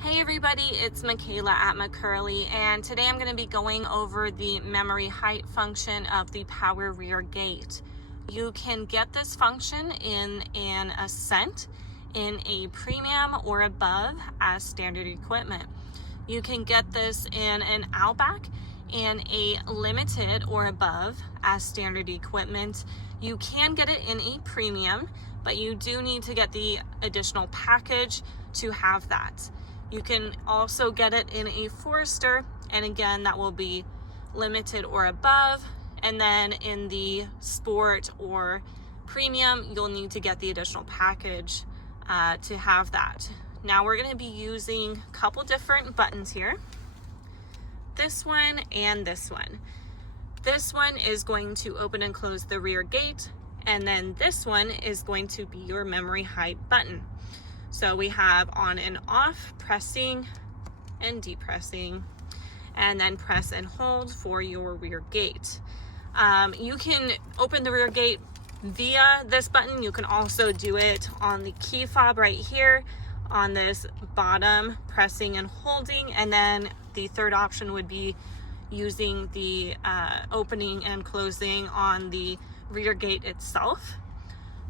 Hey everybody, it's Michaela at McCurley, and today I'm going to be going over the memory height function of the power rear gate. You can get this function in an Ascent, in a Premium, or above as standard equipment. You can get this in an Outback, in a Limited or above as standard equipment. You can get it in a Premium, but you do need to get the additional package to have that. You can also get it in a Forester, and again, that will be Limited or above. And then in the Sport or Premium, you'll need to get the additional package to have that. Now we're going to be using a couple different buttons here. This one and this one. This one is going to open and close the rear gate, and then this one is going to be your memory height button. So we have on and off, pressing and depressing, and then press and hold for your rear gate. You can open the rear gate via this button. You can also do it on the key fob right here on this bottom, pressing and holding. And then the third option would be using the opening and closing on the rear gate itself.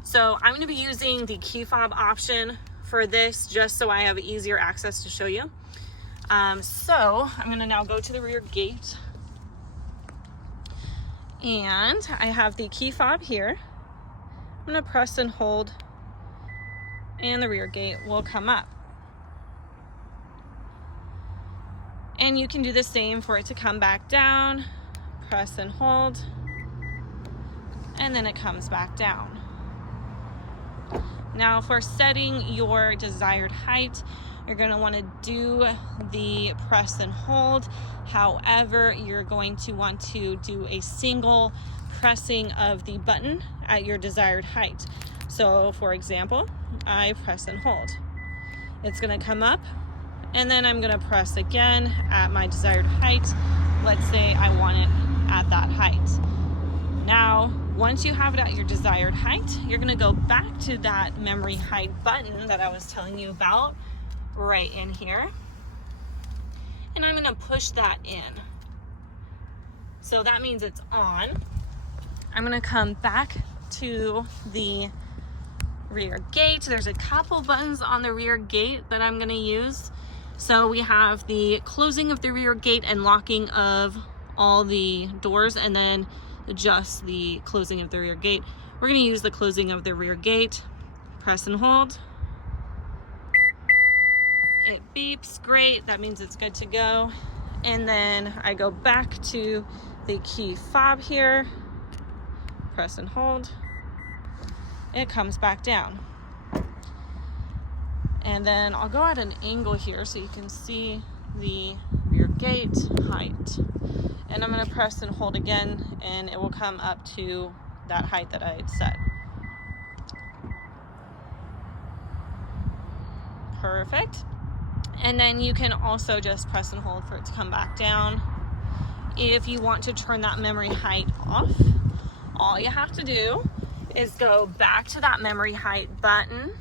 So I'm going to be using the key fob option for this, just so I have easier access to show you. So I'm going to now go to the rear gate, and I have the key fob here. I'm going to press and hold, and the rear gate will come up. And you can do the same for it to come back down. Press and hold, and then it comes back down. Now for setting your desired height, you're going to want to do the press and hold. However, you're going to want to do a single pressing of the button at your desired height. So for example, I press and hold. It's going to come up, and then I'm going to press again at my desired height. Let's say I want it at that height. Now, once you have it at your desired height, you're going to go back to that memory height button that I was telling you about right in here. And I'm going to push that in. So that means it's on. I'm going to come back to the rear gate. There's a couple buttons on the rear gate that I'm going to use. So we have the closing of the rear gate and locking of all the doors, and then just the closing of the rear gate. We're going to use the closing of the rear gate. Press and hold. It beeps, great, that means it's good to go. And then I go back to the key fob here, press and hold, it comes back down. And then I'll go at an angle here so you can see the rear gate height. And I'm going to press and hold again, and it will come up to that height that I had set. Perfect. And then you can also just press and hold for it to come back down. If you want to turn that memory height off, all you have to do is go back to that memory height button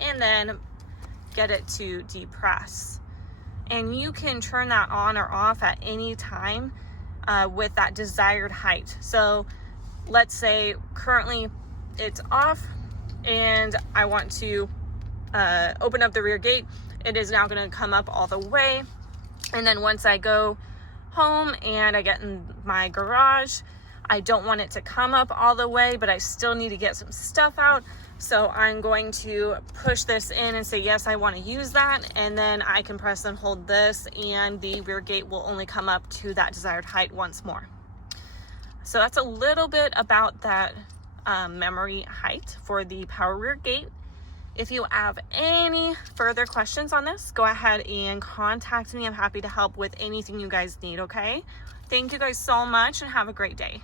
and then get it to depress. And you can turn that on or off at any time with that desired height. So let's say currently it's off and I want to open up the rear gate. It is now going to come up all the way. And then once I go home and I get in my garage, I don't want it to come up all the way, but I still need to get some stuff out. So I'm going to push this in and say, yes, I want to use that. And then I can press and hold this, and the rear gate will only come up to that desired height once more. So that's a little bit about that memory height for the power rear gate. If you have any further questions on this, go ahead and contact me. I'm happy to help with anything you guys need, okay? Thank you guys so much, and have a great day.